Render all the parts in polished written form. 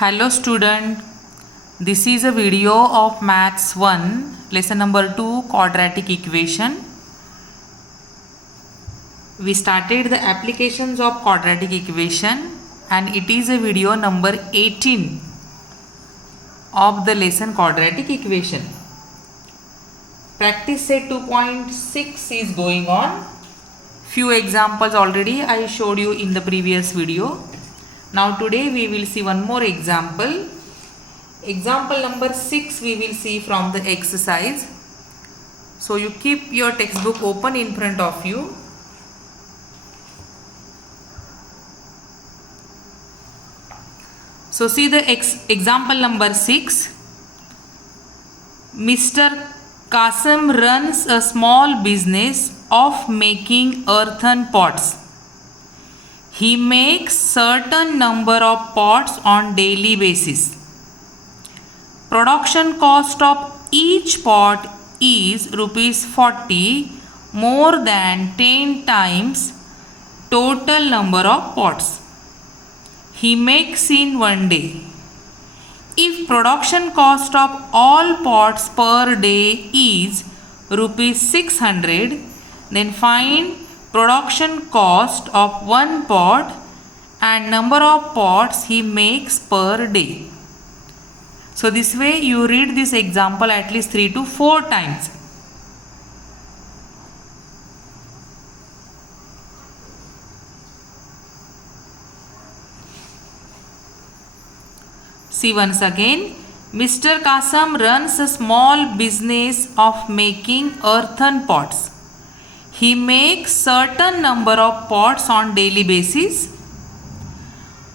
Hello student, this is a video of Maths 1, lesson number 2, quadratic equation. We started the applications of quadratic equation and it is a video number 18 of the lesson quadratic equation. Practice set 2.6 is going on. Few examples already I showed you in the previous video. Now today we will see one more example. Example number 6 we will see from the exercise. So you keep your textbook open in front of you. So see the example number 6. Mr. Qasim runs a small business of making earthen pots. He makes certain number of pots on daily basis. Production cost of each pot is rupees 40, more than 10 times total number of pots he makes in one day. If production cost of all pots per day is rupees 600, then find production cost of one pot and number of pots he makes per day. So this way you read this example at least 3 to 4 times. See once again, Mr. Qasim runs a small business of making earthen pots. He makes certain number of pots on daily basis.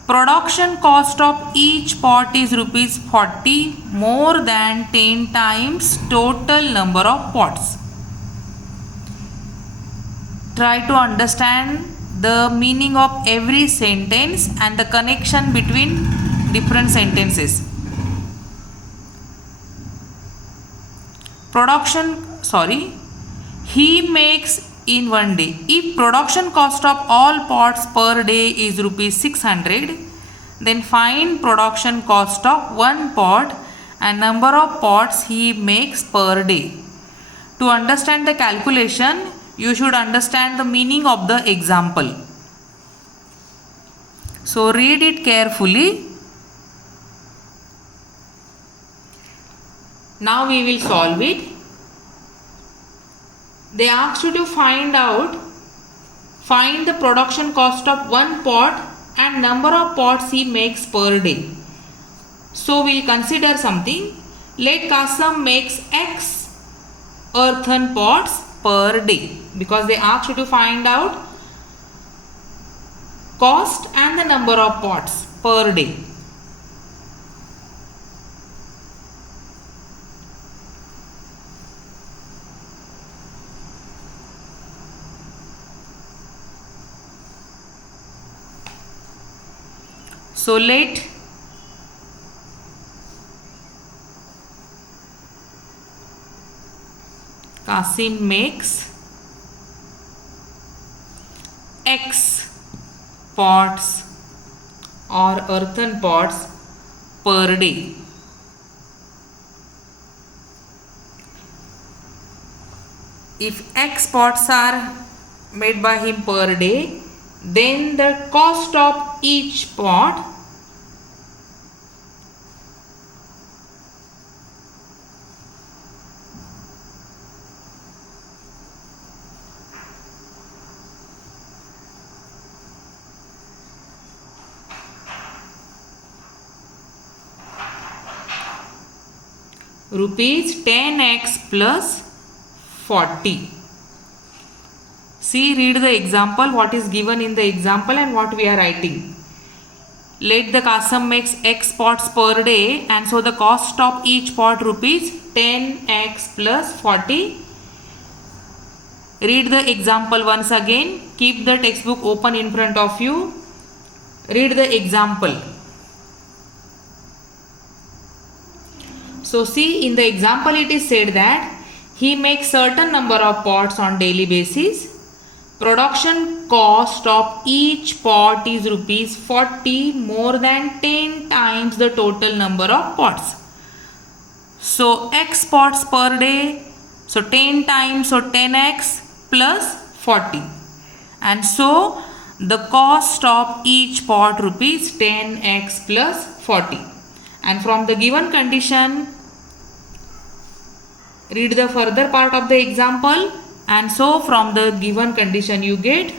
Production cost of each pot is rupees 40, more than 10 times total number of pots. Try to understand the meaning of every sentence and the connection between different sentences. He makes in one day. If production cost of all pots per day is rupees 600, then find production cost of one pot and number of pots he makes per day. To understand the calculation, you should understand the meaning of the example. So read it carefully. Now we will solve it. They asked you to find the production cost of one pot and number of pots he makes per day. So we'll consider something. Let Qasim makes X earthen pots per day, because they asked you to find out cost and the number of pots per day. So let Qasim makes X pots or earthen pots per day. If X pots are made by him per day, then the cost of each pot rupees 10x plus 40. See, read the example, what is given in the example and what we are writing. Let the Qasim makes X pots per day, and so the cost of each pot rupees 10x plus 40. Read the example once again. Keep the textbook open in front of you. Read the example. So see, in the example it is said that he makes certain number of pots on daily basis. Production cost of each pot is rupees 40, more than 10 times the total number of pots. So X pots per day, so 10 times, so 10x plus 40. And so the cost of each pot rupees 10x plus 40. And from the given condition, read the further part of the example. And so from the given condition you get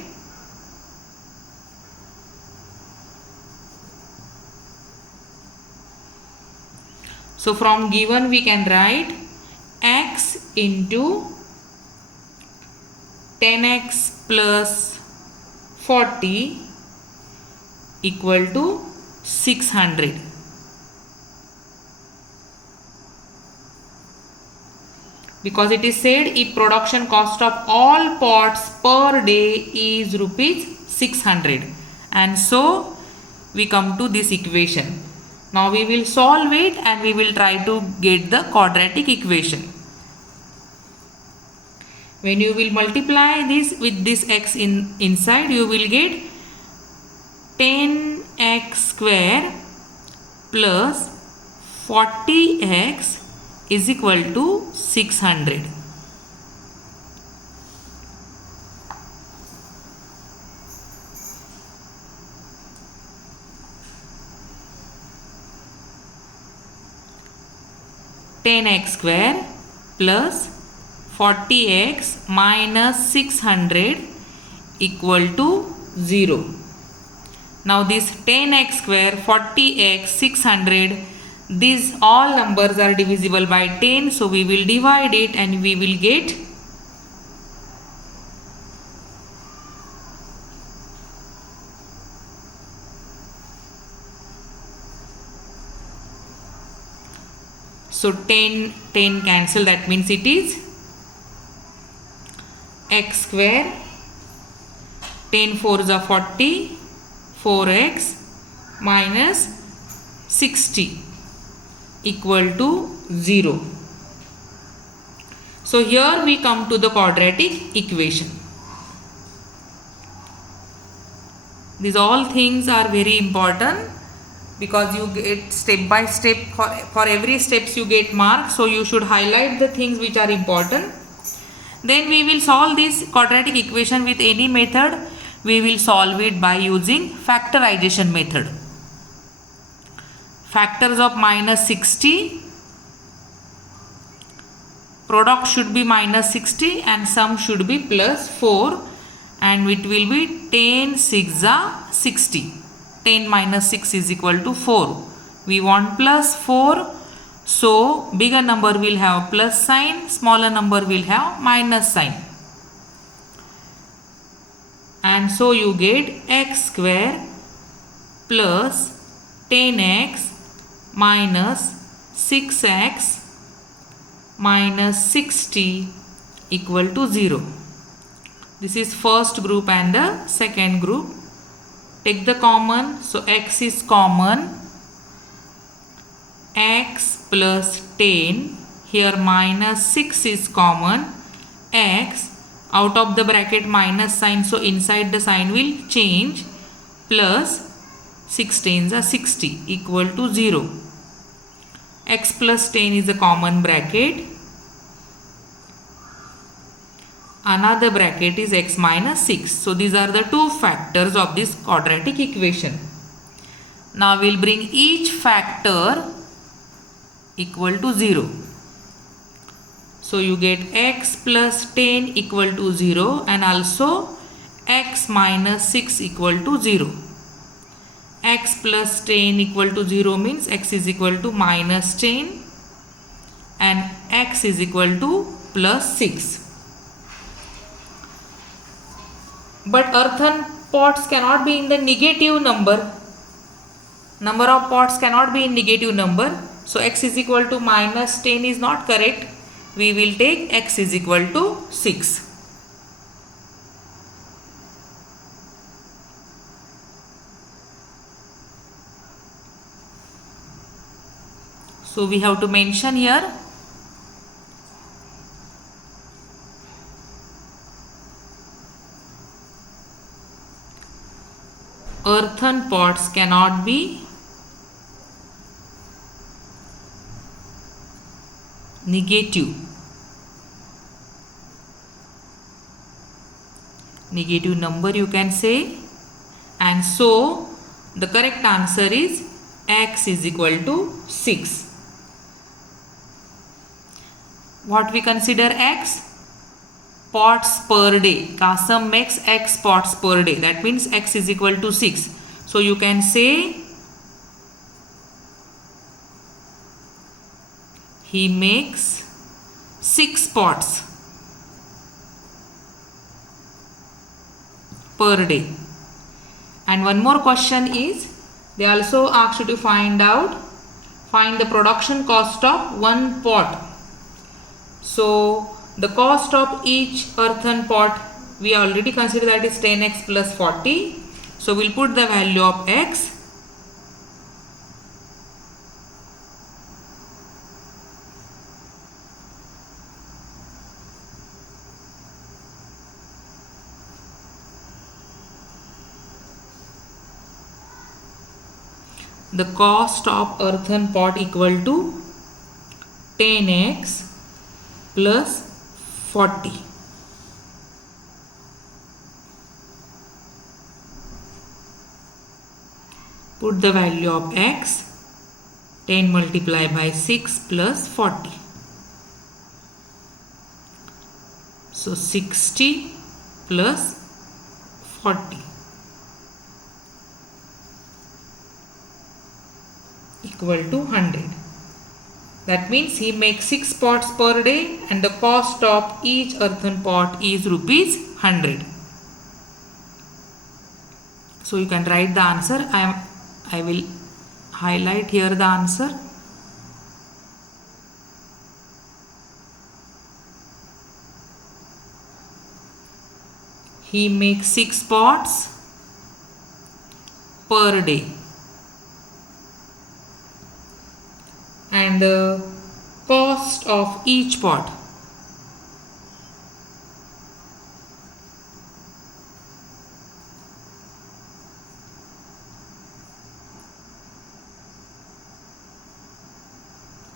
from given we can write x into 10x plus 40 equal to 600. Because it is said if production cost of all pots per day is rupees 600. And so we come to this equation. Now we will solve it and we will try to get the quadratic equation. When you will multiply this with this x inside, you will get 10x square plus 40x is equal to 600. (10x square plus 40x minus 600 equal to 0. Now this 10x square, 40x, 600, these all numbers are divisible by 10, so we will divide it and we will get so 10 cancel, that means it is x square, 10 4s are 40, 4x minus 60 equal to 0. So here we come to the quadratic equation. These all things are very important because you get step by step, for every steps you get marks, so you should highlight the things which are important. Then we will solve this quadratic equation with any method. We will solve it by using factorization method. Factors of minus 60, product should be minus 60 and sum should be plus 4, and it will be 10 6 are 60. 10 minus 6 is equal to 4. We want plus 4, so bigger number will have plus sign, smaller number will have minus sign. And so you get x square plus 10x minus 6x minus 60 equal to 0. This is first group and the second group. Take the common, so x is common, x plus 10, here minus 6 is common, x, out of the bracket minus sign, so inside the sign will change, plus 6 tens are 60 equal to 0. X plus 10 is a common bracket. Another bracket is x minus 6. So these are the two factors of this quadratic equation. Now we will bring each factor equal to 0. So you get x plus 10 equal to 0 and also x minus 6 equal to 0. X plus 10 equal to 0 means x is equal to minus 10 and x is equal to plus 6. But earthen pots cannot be in the negative number. Number of pots cannot be in negative number. So x is equal to minus 10 is not correct. We will take x is equal to 6. So we have to mention here pots cannot be negative. Negative number you can say, and so the correct answer is x is equal to 6. What we consider x? Pots per day. Kasam makes x pots per day. That means x is equal to 6. So you can say he makes 6 pots per day. And one more question is, they also asked you to find the production cost of one pot. So the cost of each earthen pot we already consider, that is 10x plus 40. So we'll put the value of x. The cost of earthen pot equal to 10x plus 40. Put the value of x, 10 multiplied by 6 plus 40. So 60 plus 40 equal to 100. That means he makes 6 pots per day and the cost of each earthen pot is rupees 100. So you can write the answer. I will highlight here the answer. He makes 6 pots per day. And the cost of each pot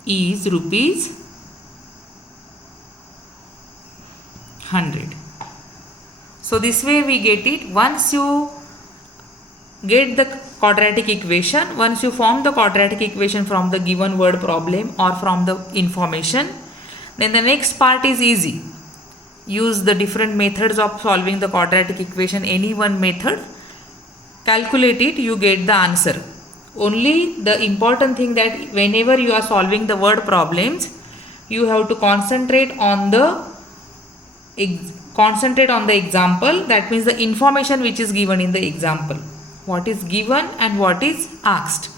is rupees 100. So this way we get it. Once you get the quadratic equation, once you form the quadratic equation from the given word problem or from the information, then the next part is easy. Use the different methods of solving the quadratic equation, any one method, calculate it, you get the answer. Only the important thing that whenever you are solving the word problems, you have to concentrate on the example. That means the information which is given in the example, what is given and what is asked.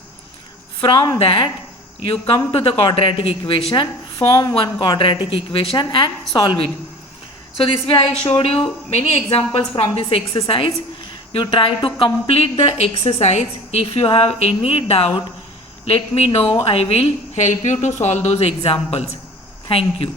From that you come to the quadratic equation, form one quadratic equation and solve it. So this way I showed you many examples from this exercise. You try to complete the exercise. If you have any doubt, let me know. I will help you to solve those examples. Thank you.